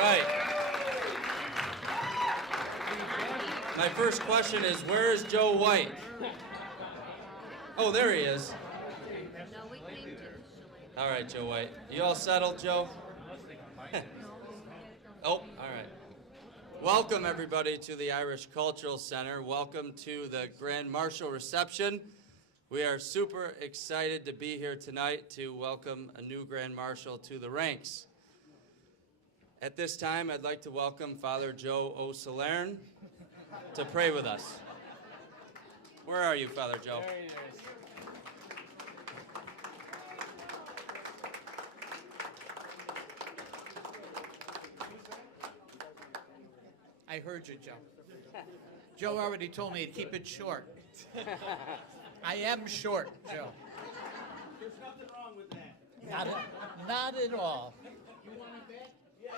right. My first question is, where is Joe White? Oh, there he is. All right, Joe White. You all settled, Joe? Oh, all right. Welcome, everybody, to the Irish Cultural Center. Welcome to the Grand Marshal reception. We are super excited to be here tonight to welcome a new Grand Marshal to the ranks. At this time, I'd like to welcome Father Joe O'Sullivan to pray with us. Where are you, Father Joe? There he is. I heard you, Joe. Joe already told me to keep it short. I am short, Joe. There's nothing wrong with that. Not at all. You want it back? Yeah.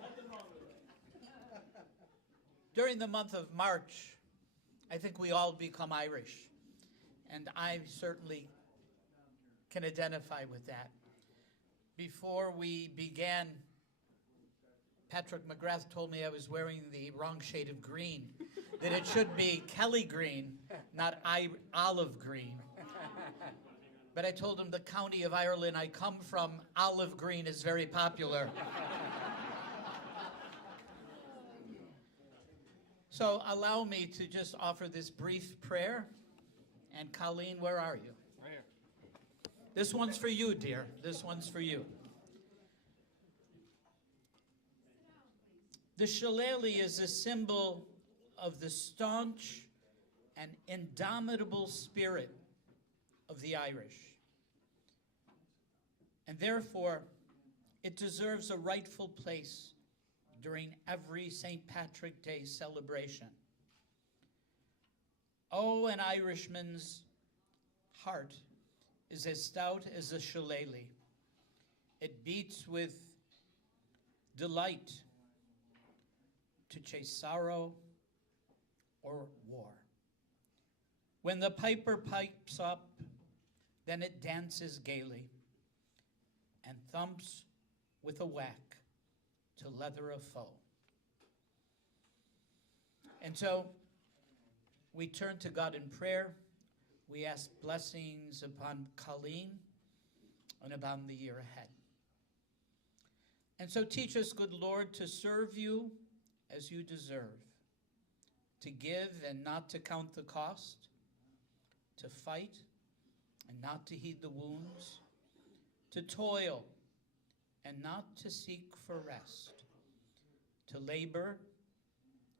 Nothing wrong with it. During the month of March, I think we all become Irish. And I certainly can identify with that. Before we began, Patrick McGrath told me I was wearing the wrong shade of green, that it should be Kelly green, not olive green. But I told him the county of Ireland I come from, olive green is very popular. So allow me to just offer this brief prayer. And Colleen, where are you? Right here. This one's for you, dear. This one's for you. The Shillelagh is a symbol of the staunch and indomitable spirit of the Irish. And therefore, it deserves a rightful place during every St. Patrick's Day celebration. Oh, an Irishman's heart is as stout as a shillelagh. It beats with delight to chase sorrow or war. When the piper pipes up, then it dances gaily and thumps with a whack to leather a foe. And so we turn to God in prayer. We ask blessings upon Colleen and upon the year ahead. And so teach us, good Lord, to serve you as you deserve, to give and not to count the cost, to fight and not to heed the wounds, to toil and not to seek for rest, to labor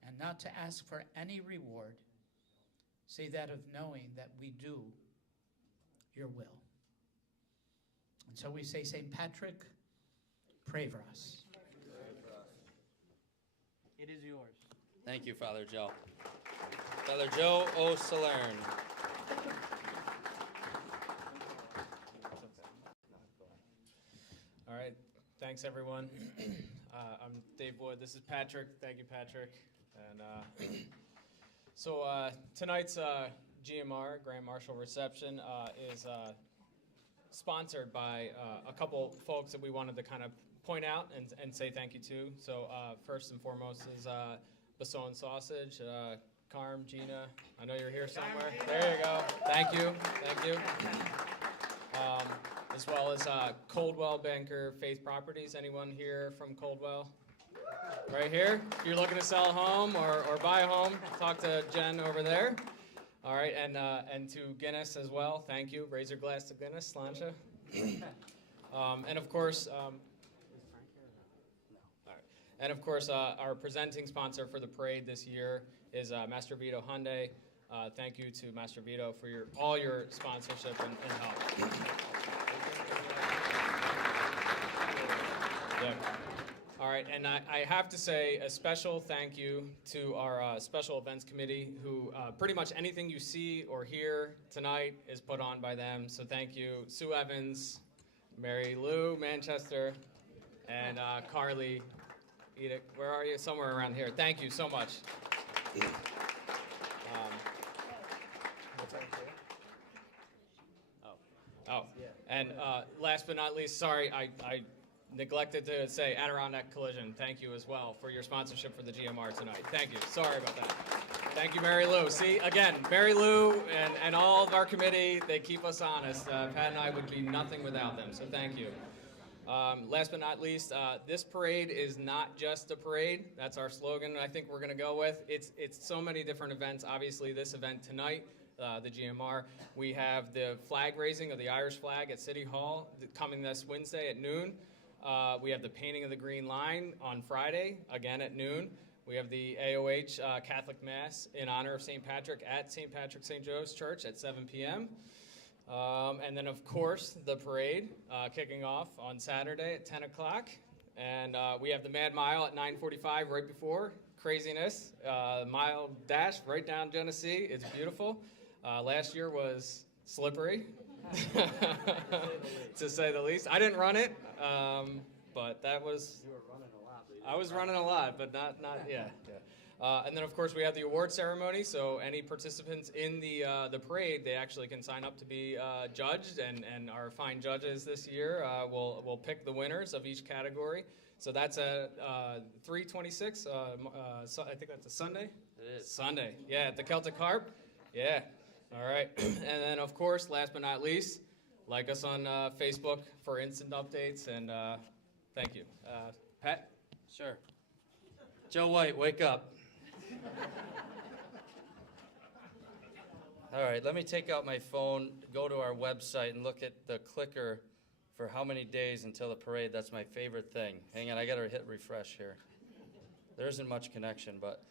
and not to ask for any reward, say that of knowing that we do your will. And so we say, St. Patrick, pray for us. It is yours. Thank you, Father Joe. Father Joe O'Sullivan. All right. Thanks, everyone. I'm Dave Wood. This is Patrick. Thank you, Patrick. And so tonight's GMR, Grand Marshal Reception, is sponsored by a couple folks that we wanted to kind of point out and say thank you to. So first and foremost is Basson Sausage. Carm, Gina, I know you're here somewhere. There you go. Thank you. Thank you. As well as Coldwell Banker Faith Properties. Anyone here from Coldwell? Right here. If you're looking to sell a home or buy a home, talk to Jen over there. All right, and to Guinness as well. Thank you. Raise your glass to Guinness, Slancha. And of course, And of course, our presenting sponsor for the parade this year is Master Vito Hyundai. Thank you to Master Vito for all your sponsorship and help. Yeah. All right, and I have to say a special thank you to our special events committee, who pretty much anything you see or hear tonight is put on by them. So thank you, Sue Evans, Mary Lou Manchester, and Carly. Edith, where are you? Somewhere around here. Thank you so much. Oh, and last but not least, sorry, I neglected to say Adirondack Collision, thank you as well for your sponsorship for the GMR tonight. Thank you. Sorry about that. Thank you, Mary Lou. See, again, Mary Lou and all of our committee, they keep us honest. Pat and I would be nothing without them, so thank you. Last but not least, this parade is not just a parade. That's our slogan I think we're going to go with. It's so many different events. Obviously, this event tonight, the GMR. We have the flag raising of the Irish flag at City Hall coming this Wednesday at noon. We have the painting of the Green Line on Friday, again at noon. We have the AOH Catholic Mass in honor of St. Patrick at St. Patrick St. Joe's Church at 7 p.m. And then, of course, the parade kicking off on Saturday at 10 o'clock. And we have the Mad Mile at 9:45 right before. Craziness. Mile dash right down Genesee. It's beautiful. Last year was slippery, to say the least. I didn't run it, but that was... You were running a lot. I was running a lot, but not yeah. And then, of course, we have the award ceremony. So any participants in the parade, they actually can sign up to be judged, and our fine judges this year will pick the winners of each category. So that's at 3/26. So I think that's a Sunday. It is. Sunday, yeah, at the Celtic Harp. Yeah. All right. And then, of course, last but not least, like us on Facebook for instant updates. And thank you, Pat. Sure. Joe White, wake up. All right, let me take out my phone, go to our website, and look at the clicker for how many days until the parade. That's my favorite thing. Hang on, I got to hit refresh here. There isn't much connection, but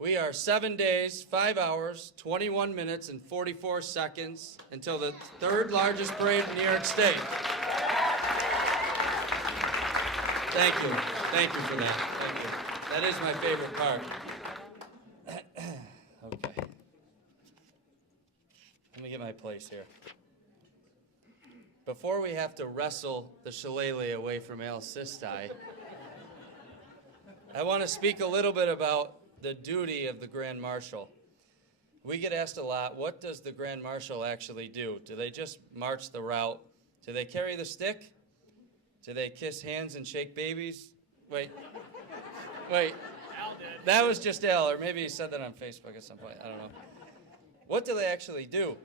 we are 7 days, 5 hours, 21 minutes, and 44 seconds until the third largest parade in New York State. Thank you. Thank you for that. Thank you. That is my favorite part. Okay. Let me get my place here. Before we have to wrestle the Shillelagh away from Al Sistai, I want to speak a little bit about the duty of the Grand Marshal. We get asked a lot, what does the Grand Marshal actually do? Do they just march the route? Do they carry the stick? Do they kiss hands and shake babies? Wait. That was just Al, or maybe he said that on Facebook at some point. I don't know. What do they actually do?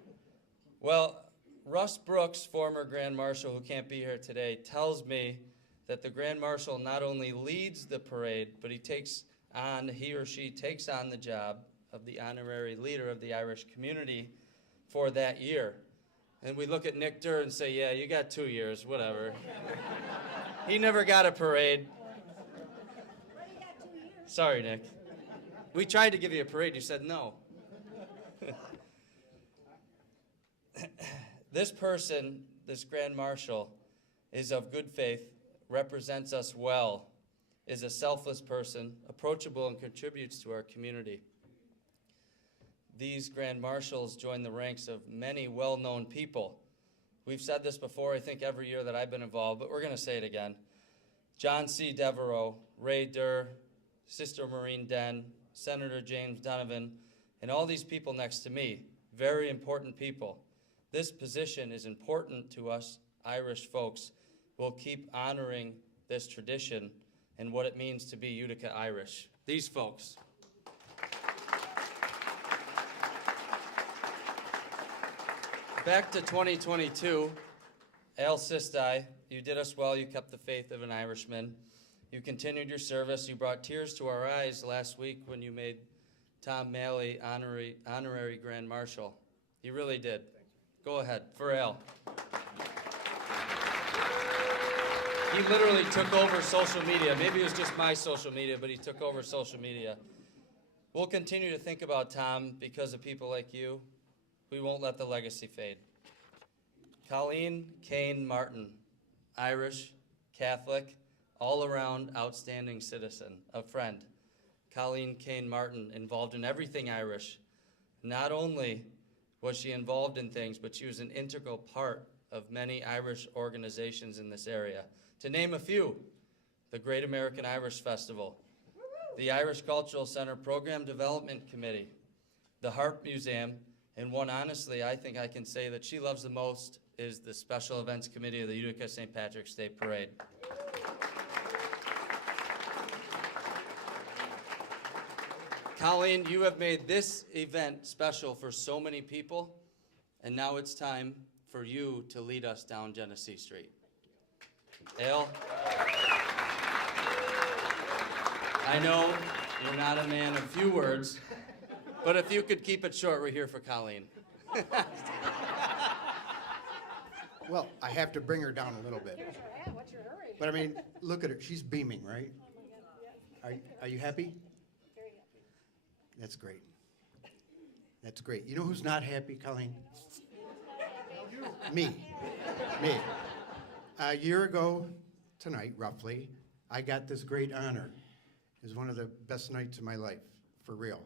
Well, Russ Brooks, former Grand Marshal who can't be here today, tells me that the Grand Marshal not only leads the parade, but he or she takes on the job of the honorary leader of the Irish community for that year. And we look at Nick Durr and say, yeah, you got 2 years, whatever. He never got a parade. Sorry, Nick. We tried to give you a parade. You said no. This person, this Grand Marshal, is of good faith, represents us well, is a selfless person, approachable, and contributes to our community. These Grand Marshals join the ranks of many well-known people. We've said this before, I think, every year that I've been involved, but we're going to say it again. John C. Devereaux, Ray Durr, Sister Maureen Den, Senator James Donovan, and all these people next to me, very important people. This position is important to us Irish folks. We'll keep honoring this tradition and what it means to be Utica Irish. These folks. Back to 2022, Al Sistai, you did us well. You kept the faith of an Irishman. You continued your service. You brought tears to our eyes last week when you made Tom Malley honorary Grand Marshal. You really did. Go ahead, for Al. He literally took over social media. Maybe it was just my social media, but he took over social media. We'll continue to think about Tom because of people like you. We won't let the legacy fade. Colleen Kane Martin, Irish, Catholic, all-around outstanding citizen, a friend. Colleen Kane Martin, involved in everything Irish. Not only was she involved in things, but she was an integral part of many Irish organizations in this area. To name a few, the Great American Irish Festival, the Irish Cultural Center Program Development Committee, the Harp Museum, and one, honestly, I think I can say that she loves the most is the Special Events Committee of the Utica St. Patrick's Day Parade. Colleen, you have made this event special for so many people, and now it's time for you to lead us down Genesee Street. Ale, I know you're not a man of few words, but if you could keep it short, we're here for Colleen. Well, I have to bring her down a little bit. What's your hurry? But I mean, look at her. She's beaming, right? Are you happy? Very happy. That's great. That's great. You know who's not happy, Colleen? Me. Me. A year ago tonight, roughly, I got this great honor. It was one of the best nights of my life, for real.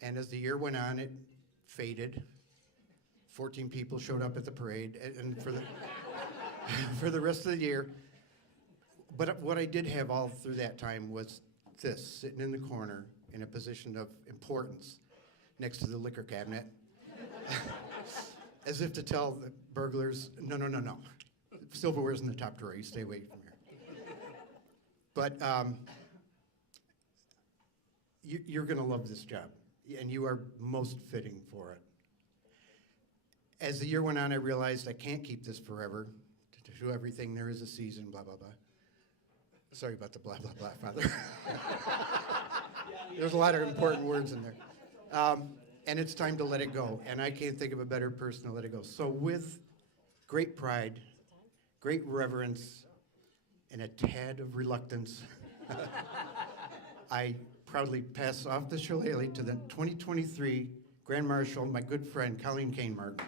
And as the year went on, it faded. 14 people showed up at the parade, and for the for the rest of the year. But what I did have all through that time was this, sitting in the corner in a position of importance next to the liquor cabinet, as if to tell the burglars, no. Silverware's in the top drawer, you stay away from here. But you're gonna love this job, and you are most fitting for it. As the year went on, I realized I can't keep this forever. To do everything, there is a season, blah, blah, blah. Sorry about the blah, blah, blah, Father. There's a lot of important words in there. And it's time to let it go. And I can't think of a better person to let it go. So with great pride, great reverence, and a tad of reluctance, I proudly pass off the shillelagh to the 2023 Grand Marshal, my good friend, Colleen Kane Martin.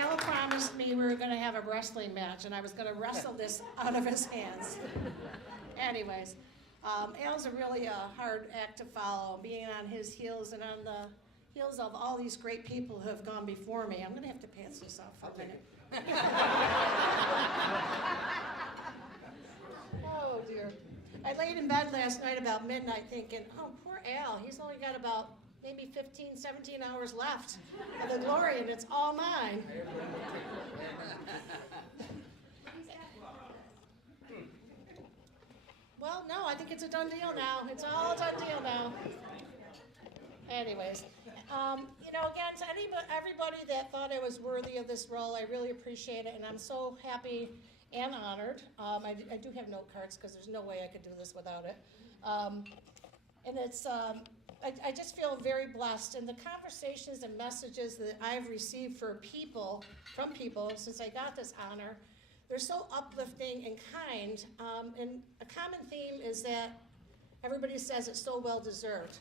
Al promised me we were gonna have a wrestling match, and I was gonna wrestle this out of his hands. Anyways, Al's a really hard act to follow, being on his heels and on the heels of all these great people who have gone before me. I'm gonna have to pass this off for a minute. Oh dear. I laid in bed last night about midnight thinking, oh, poor Al, he's only got about maybe 15, 17 hours left of the glory, and it's all mine. Well, no, I think it's a done deal now. It's all a done deal now. Anyways, again, to everybody that thought I was worthy of this role, I really appreciate it, and I'm so happy and honored. I do have note cards because there's no way I could do this without it. And it's, I just feel very blessed, and the conversations and messages that I've received from people since I got this honor, they're so uplifting and kind, and a common theme is that everybody says it's so well deserved.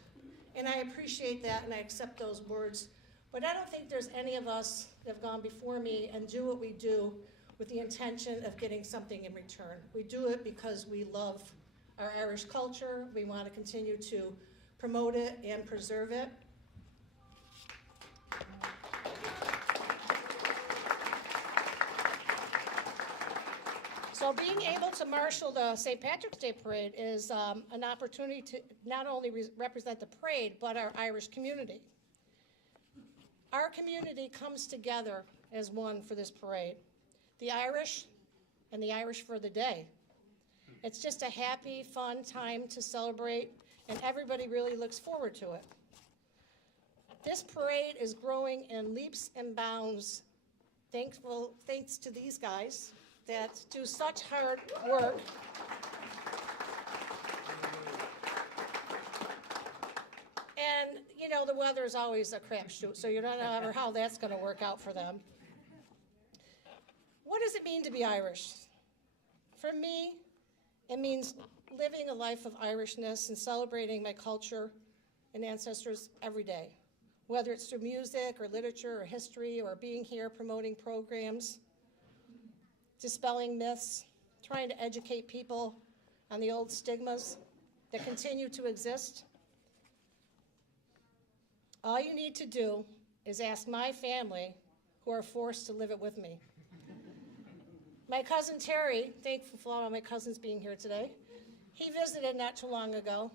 And I appreciate that, and I accept those words. But I don't think there's any of us that have gone before me and do what we do with the intention of getting something in return. We do it because we love our Irish culture. We want to continue to promote it and preserve it. So being able to marshal the St. Patrick's Day Parade is an opportunity to not only represent the parade, but our Irish community. Our community comes together as one for this parade. The Irish and the Irish for the day. It's just a happy, fun time to celebrate, and everybody really looks forward to it. This parade is growing in leaps and bounds, thanks to these guys that do such hard work. And, the weather is always a crapshoot, so you don't know ever how that's going to work out for them. What does it mean to be Irish? For me, it means living a life of Irishness and celebrating my culture and ancestors every day, whether it's through music or literature or history or being here promoting programs, dispelling myths, trying to educate people on the old stigmas that continue to exist. All you need to do is ask my family, who are forced to live it with me. My cousin Terry, thankful for all my cousins being here today, he visited not too long ago.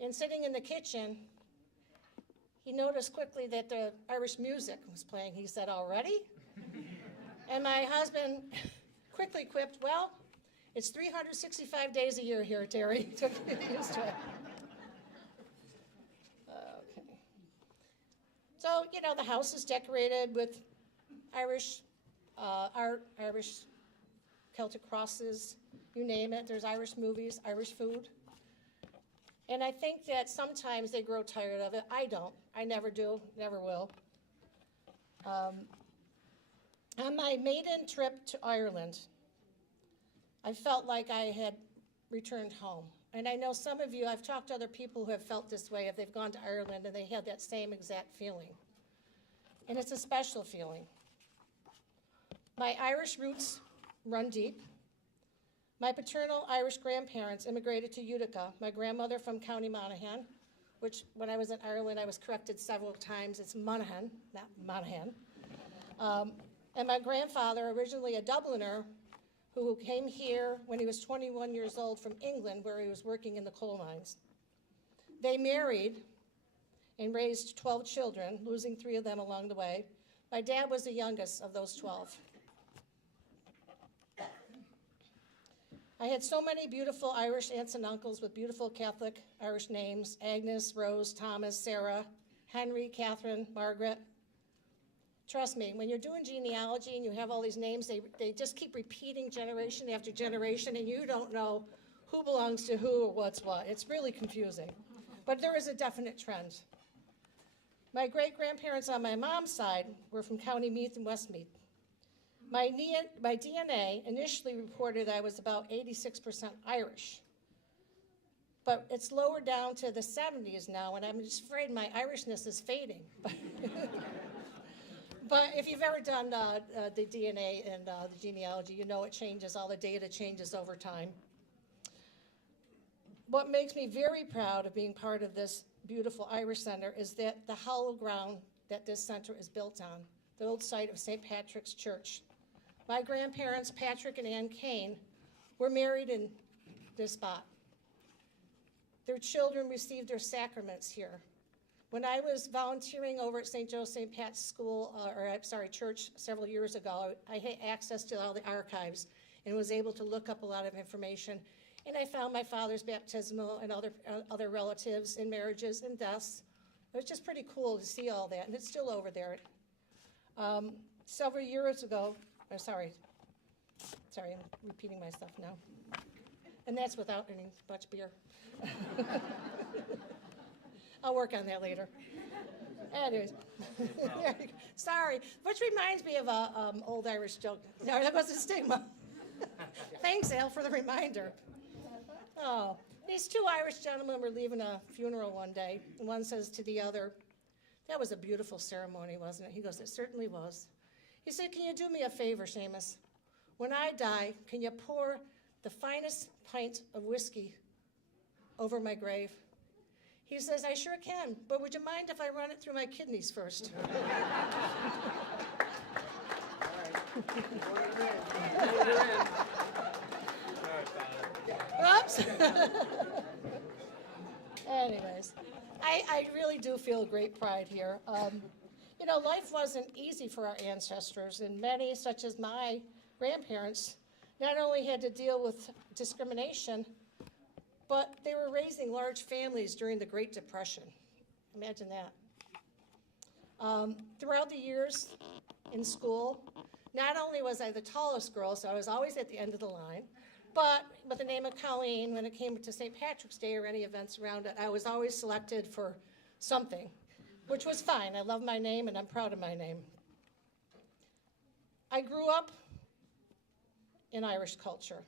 And sitting in the kitchen, he noticed quickly that the Irish music was playing. He said, "Already?" And my husband quickly quipped, "Well, it's 365 days a year here, Terry." Took used to it. Okay. So, you know, the house is decorated with Irish art, Irish Celtic crosses, you name it. There's Irish movies, Irish food. And I think that sometimes they grow tired of it. I don't. I never do, never will. On my maiden trip to Ireland, I felt like I had returned home. And I know some of you, I've talked to other people who have felt this way if they've gone to Ireland and they had that same exact feeling. And it's a special feeling. My Irish roots run deep. My paternal Irish grandparents immigrated to Utica. My grandmother from County Monaghan, which when I was in Ireland, I was corrected several times. It's Monaghan, not Monaghan. And my grandfather, originally a Dubliner, who came here when he was 21 years old from England, where he was working in the coal mines. They married and raised 12 children, losing 3 of them along the way. My dad was the youngest of those 12. I had so many beautiful Irish aunts and uncles with beautiful Catholic Irish names: Agnes, Rose, Thomas, Sarah, Henry, Catherine, Margaret. Trust me, when you're doing genealogy and you have all these names, they just keep repeating generation after generation, and you don't know who belongs to who or what's what. It's really confusing. But there is a definite trend. My great-grandparents on my mom's side were from County Meath and Westmeath. My DNA initially reported I was about 86% Irish, but it's lower down to the 70s now, and I'm just afraid my Irishness is fading. But if you've ever done the DNA and the genealogy, you know it changes, all the data changes over time. What makes me very proud of being part of this beautiful Irish Center is that the hollow ground that this center is built on, the old site of St. Patrick's Church. My grandparents, Patrick and Ann Kane, were married in this spot. Their children received their sacraments here. When I was volunteering over at St. Joe St. Pat's School, church several years ago, I had access to all the archives and was able to look up a lot of information. And I found my father's baptismal and other relatives and marriages and deaths. It was just pretty cool to see all that, and it's still over there. Several years ago, sorry, I'm repeating myself now. And that's without any much beer. I'll work on that later. Anyways, sorry, which reminds me of an old Irish joke. No, that was a stigma. Thanks, Al, for the reminder. Oh, these 2 Irish gentlemen were leaving a funeral one day, and one says to the other, "That was a beautiful ceremony, wasn't it?" He goes, "It certainly was." He said, "Can you do me a favor, Seamus? When I die, can you pour the finest pint of whiskey over my grave?" He says, "I sure can, but would you mind if I run it through my kidneys first?" Oops. Anyways, I really do feel great pride here. You know, life wasn't easy for our ancestors, and many, such as my grandparents, not only had to deal with discrimination, but they were raising large families during the Great Depression. Imagine that. Throughout the years in school, not only was I the tallest girl, so I was always at the end of the line, but with the name of Colleen, when it came to St. Patrick's Day or any events around it, I was always selected for something, which was fine. I love my name, and I'm proud of my name. I grew up in Irish culture,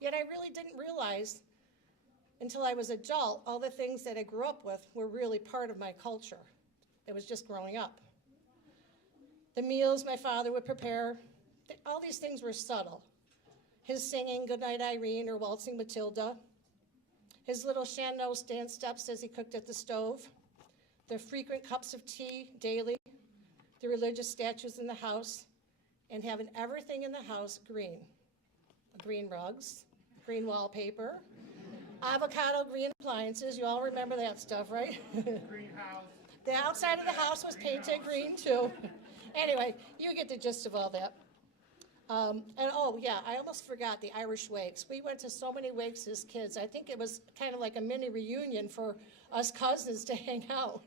yet I really didn't realize until I was adult all the things that I grew up with were really part of my culture. It was just growing up. The meals my father would prepare, all these things were subtle. His singing Goodnight Irene or Waltzing Matilda, his little Shannos dance steps as he cooked at the stove, the frequent cups of tea daily, the religious statues in the house, and having everything in the house green. Green rugs, green wallpaper, avocado green appliances. You all remember that stuff, right? Greenhouse. The outside of the house was painted green too. Anyway, you get the gist of all that. And oh yeah, I almost forgot the Irish wakes. We went to so many wakes as kids. I think it was kind of like a mini reunion for us cousins to hang out.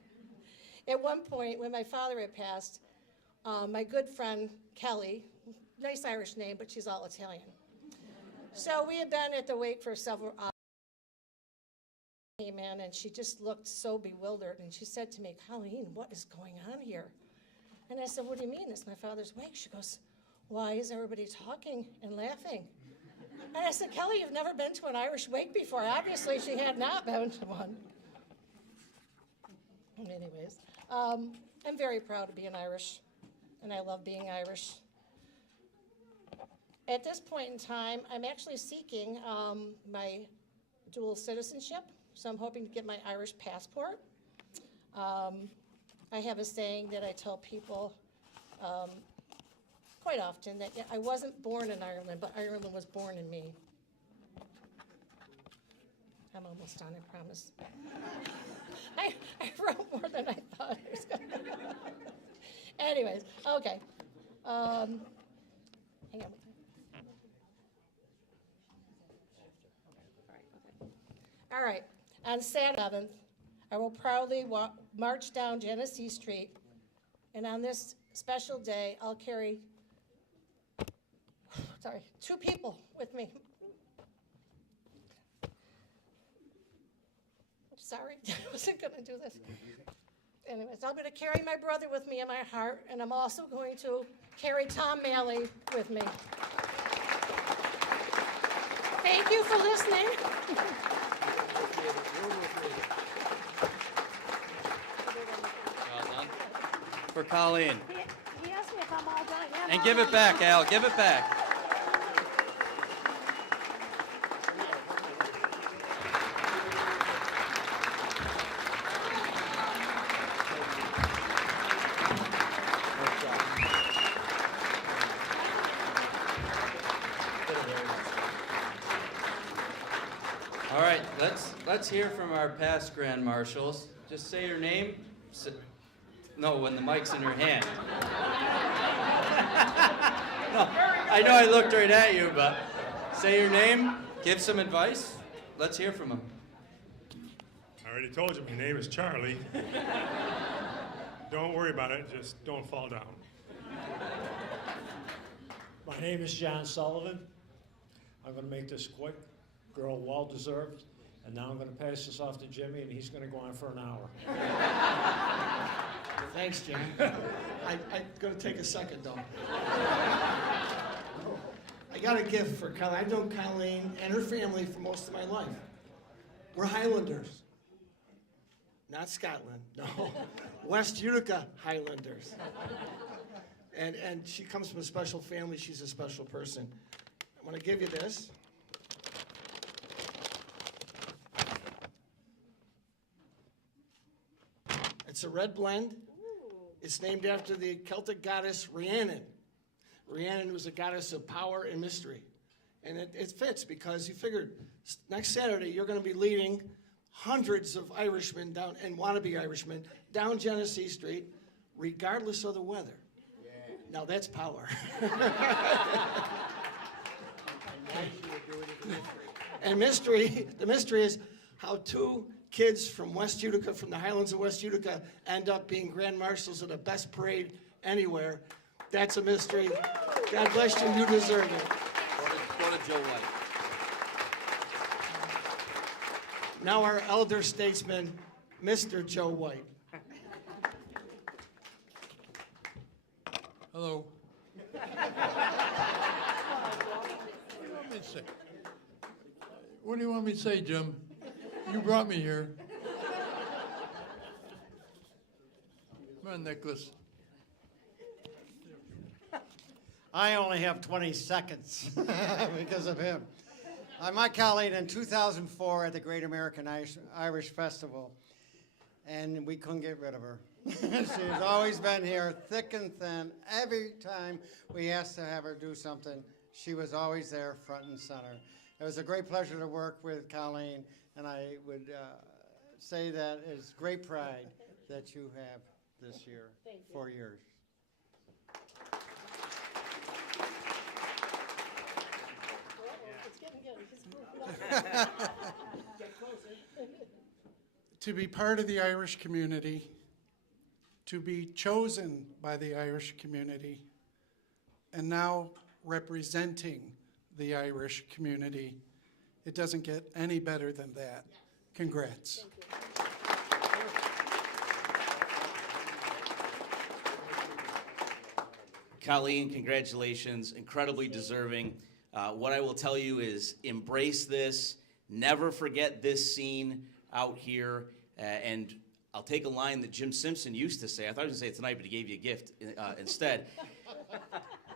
At one point, when my father had passed, my good friend Kelly, nice Irish name, but she's all Italian. So we had been at the wake for several hours. Came in and she just looked so bewildered, and she said to me, "Colleen, what is going on here?" And I said, "What do you mean? It's my father's wake." She goes, "Why is everybody talking and laughing?" And I said, "Kelly, you've never been to an Irish wake before." Obviously, she had not been to one. Anyways, I'm very proud to be an Irish, and I love being Irish. At this point in time, I'm actually seeking my dual citizenship, so I'm hoping to get my Irish passport. I have a saying that I tell people quite often, that I wasn't born in Ireland, but Ireland was born in me. I'm almost done, I promise. I wrote more than I thought I was going to. Anyways, okay. Hang on. All right. On Saturday 11th, I will proudly march down Genesee Street, and on this special day, I'll carry, two people with me. Sorry, I wasn't going to do this. Anyways, I'm going to carry my brother with me in my heart, and I'm also going to carry Tom Malley with me. Thank you for listening. Well done. For Colleen. He asked me if I'm all done. Yeah, I'm And all give it done. back, Al, give it back. All right, let's hear from our past Grand Marshals. Just say your name. No, when the mic's in your hand. No, I know I looked right at you, but say your name, give some advice. Let's hear from him. I already told you, my name is Charlie. Don't worry about it, just don't fall down. My name is John Sullivan. I'm going to make this quick. Girl, well deserved. And now I'm going to pass this off to Jimmy, and he's going to go on for an hour. Thanks, Jim. I'm going to take a second, though. I got a gift for Colleen. I've known Colleen and her family for most of my life. We're Highlanders. Not Scotland, no. West Utica Highlanders. And she comes from a special family. She's a special person. I'm going to give you this. It's a red blend. It's named after the Celtic goddess Rhiannon. Rhiannon was a goddess of power and mystery. And it fits because you figured next Saturday you're going to be leading hundreds of Irishmen down, and wannabe Irishmen, down Genesee Street, regardless of the weather. Yeah. Now that's power. And the mystery is how two kids from West Utica, from the Highlands of West Utica, end up being Grand Marshals of the best parade anywhere. That's a mystery. God bless you, you deserve it. Go to Joe White. Now our elder statesman, Mr. Joe White. Hello. What do you want me to say, Jim? You brought me here. Come on, Nicholas. I only have 20 seconds because of him. I met Colleen in 2004 at the Great American Irish Festival. and we couldn't get rid of her. She's always been here, thick and thin. Every time we asked to have her do something, she was always there, front and center. It was a great pleasure to work with Colleen, and I would say that it's great pride that you have this year, 4 years. It's getting good. To be part of the Irish community, to be chosen by the Irish community, and now representing the Irish community, it doesn't get any better than that. Congrats. Colleen, congratulations, incredibly deserving. What I will tell you is embrace this, never forget this scene out here, and I'll take a line that Jim Simpson used to say. I thought I was going to say it tonight, but he gave you a gift instead.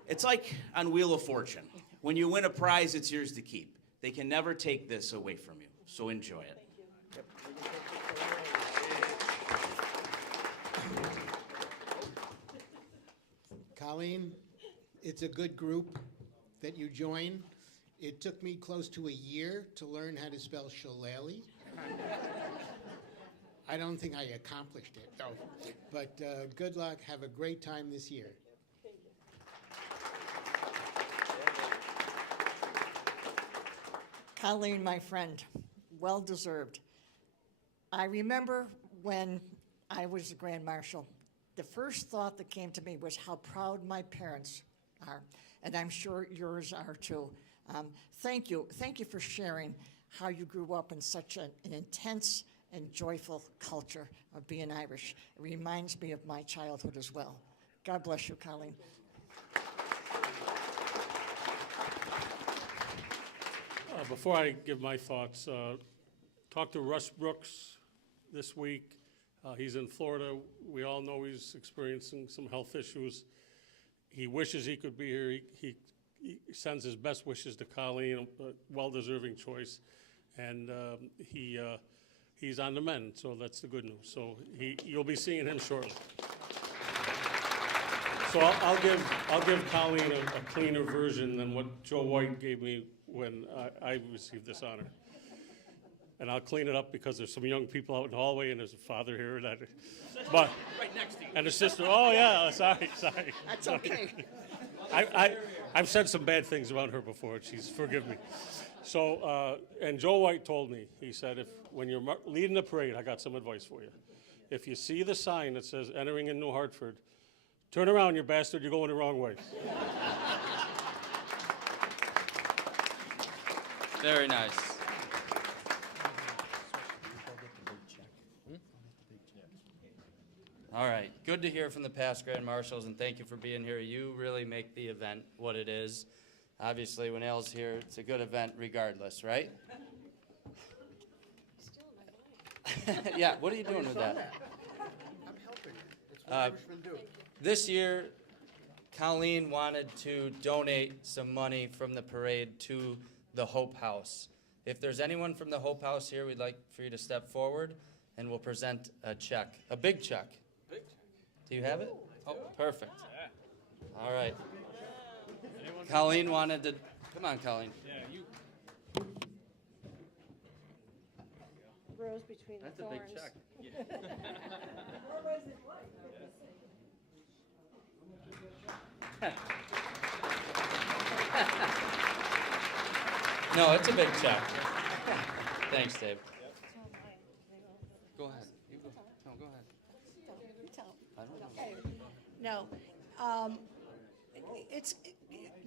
It's like on Wheel of Fortune. When you win a prize, it's yours to keep. They can never take this away from you, so enjoy it. Colleen, it's a good group that you join. It took me close to a year to learn how to spell Shillelagh. I don't think I accomplished it, though. But good luck. Have a great time this year. Colleen, my friend, well deserved. I remember when I was the Grand Marshal, the first thought that came to me was how proud my parents are, and I'm sure yours are too. Thank you for sharing how you grew up in such an intense and joyful culture of being Irish. It reminds me of my childhood as well. God bless you, Colleen. Before I give my thoughts, talked to Russ Brooks this week. He's in Florida. We all know he's experiencing some health issues. He wishes he could be here. He sends his best wishes to Colleen, a well-deserving choice. And he's on the mend, so that's the good news. So you'll be seeing him shortly. So I'll give Colleen a cleaner version than what Joe White gave me when I received this honor. And I'll clean it up because there's some young people out in the hallway and there's a father here. But Right next to you. and a sister. Oh yeah, sorry. That's okay. I've said some bad things about her before. She's forgive me. So and Joe White told me, he said, when you're leading the parade, I got some advice for you. If you see the sign that says entering in New Hartford, turn around, you bastard, you're going the wrong way. Very nice. All right, good to hear from the past Grand Marshals, and thank you for being here. You really make the event what it is. Obviously, when Al's here, it's a good event regardless, right? Yeah, what are you doing with that? I'm helping. It's what Irishmen do. This year, Colleen wanted to donate some money from the parade to the Hope House. If there's anyone from the Hope House here, we'd like for you to step forward, and we'll present a check, a big check. Do you have it? Oh, perfect. All right. Colleen wanted to, come on, Colleen. Yeah, you. Rose between That's the a big thorns. check. No, it's a big check. Thanks, Dave. Go ahead. You go. No, go ahead. I don't know. No, it's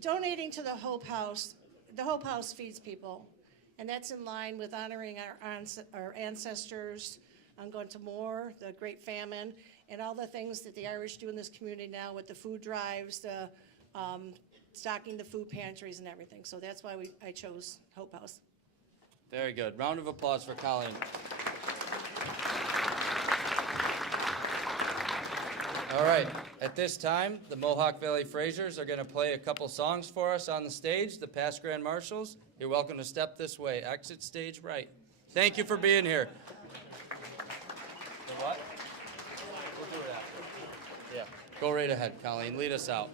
donating to the Hope House. The Hope House feeds people, and that's in line with honoring our ancestors. I'm going to more, the Great Famine, and all the things that the Irish do in this community now with the food drives, the stocking the food pantries and everything. So that's why I chose Hope House. Very good. Round of applause for Colleen. All right. At this time, the Mohawk Valley Fraziers are going to play a couple songs for us on the stage. The past Grand Marshals, you're welcome to step this way. Exit stage right. Thank you for being here. what? We'll do it after. Yeah. Go right ahead, Colleen. Lead us out.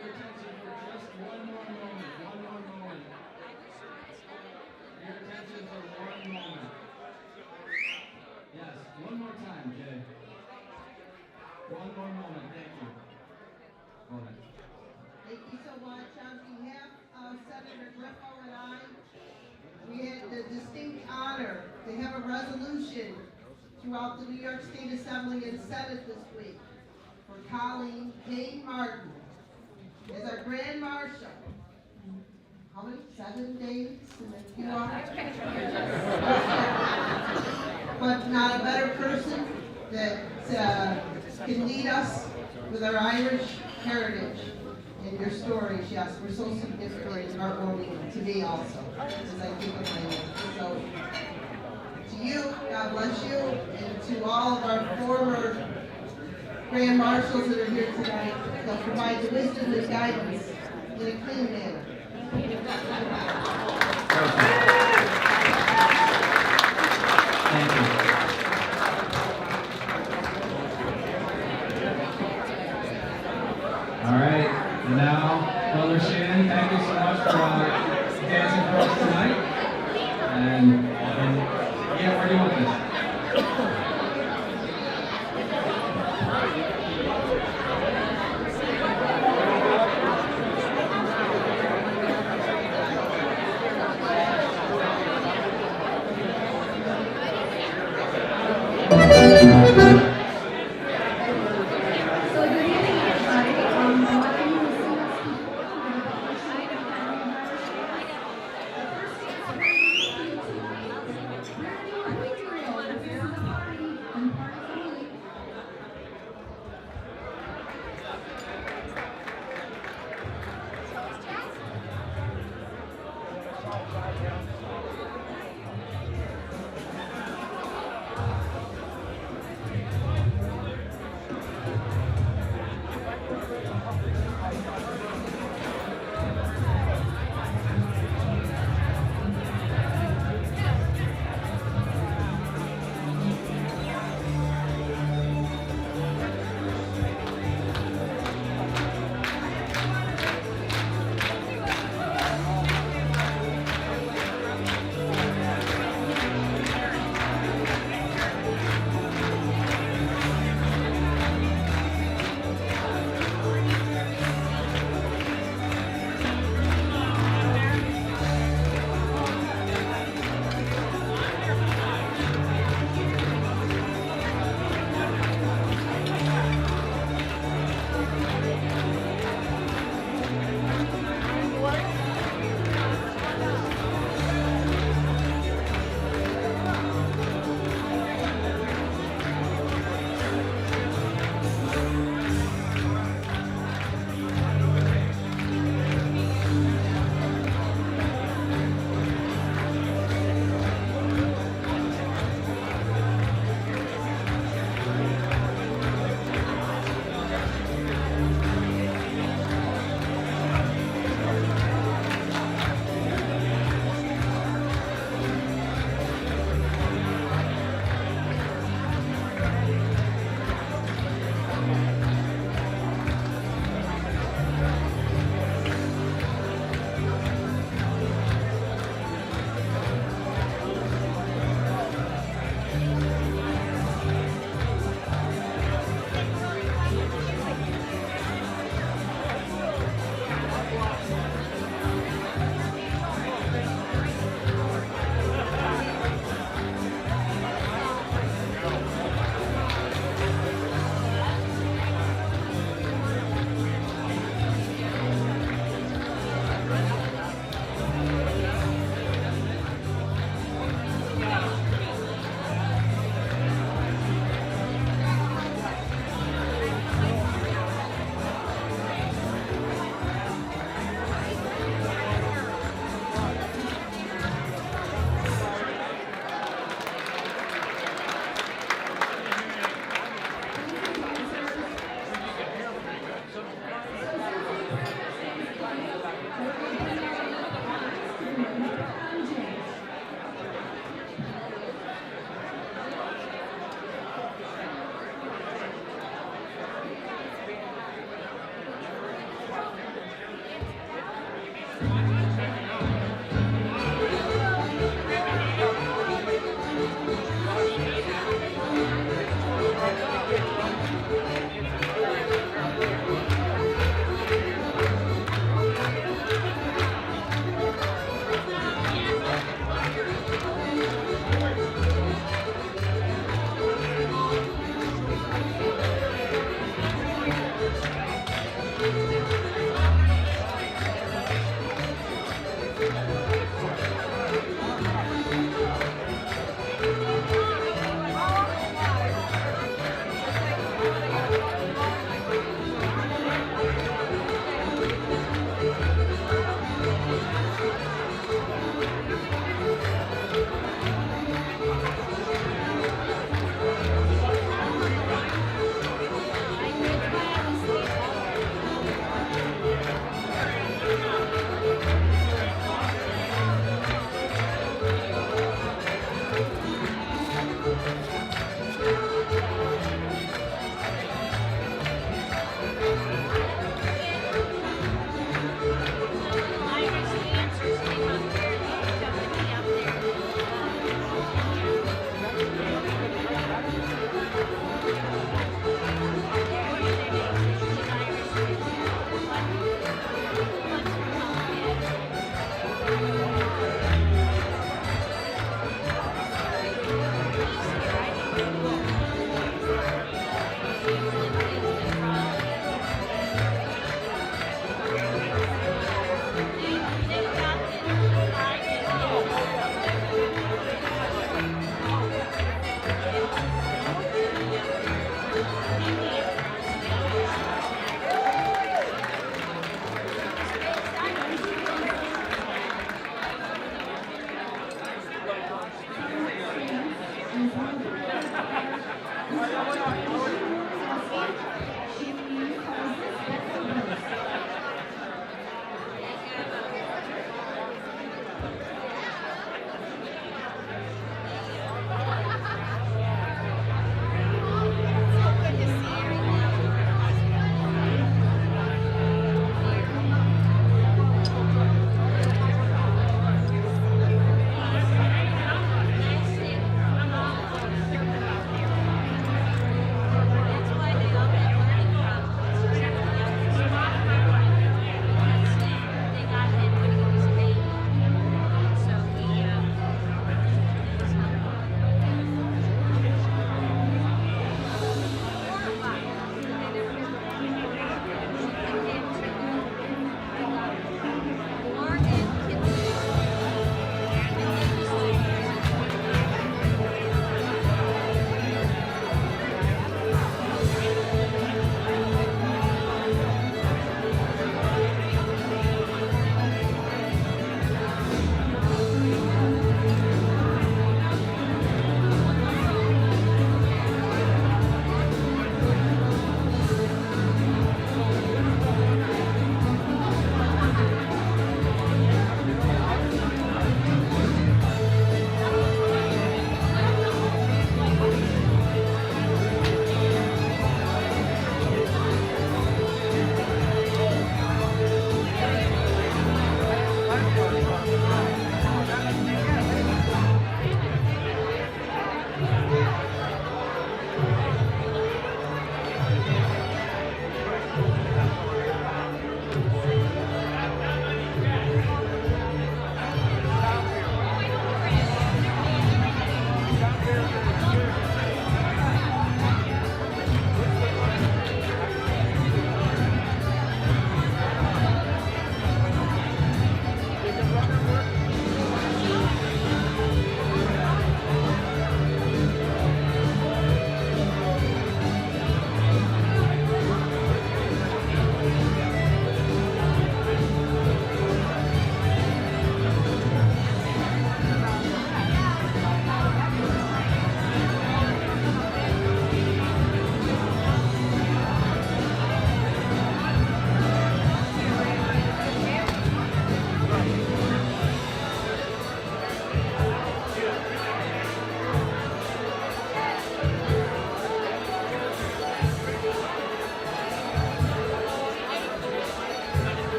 your attention for just one more moment. One more moment. Your attention for one moment. Yes, one more time, Jay. One more moment. Thank you. Go ahead. Thank you so much. On behalf of Senator Griffo and I, we had the distinct honor to have a resolution throughout the New York State Assembly and Senate this week for Colleen Kane Martin as our Grand Marshal. How many? 7 days? And a few hours? But not a better person that can lead us with our Irish heritage. And your stories, yes, were so significant and heartwarming to me also, as I keep in my name. So, to you, God bless you, and to all of our former Grand Marshals that are here tonight, they'll provide the wisdom and guidance in a clean manner. Thank you. All right. And now, Brother Shannon, thank you so much for dancing for us tonight. And yeah, where do you want this?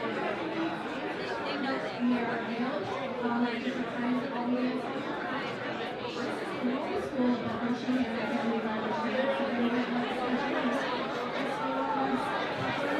They know that we are available at different times of all the day. Local school, but she has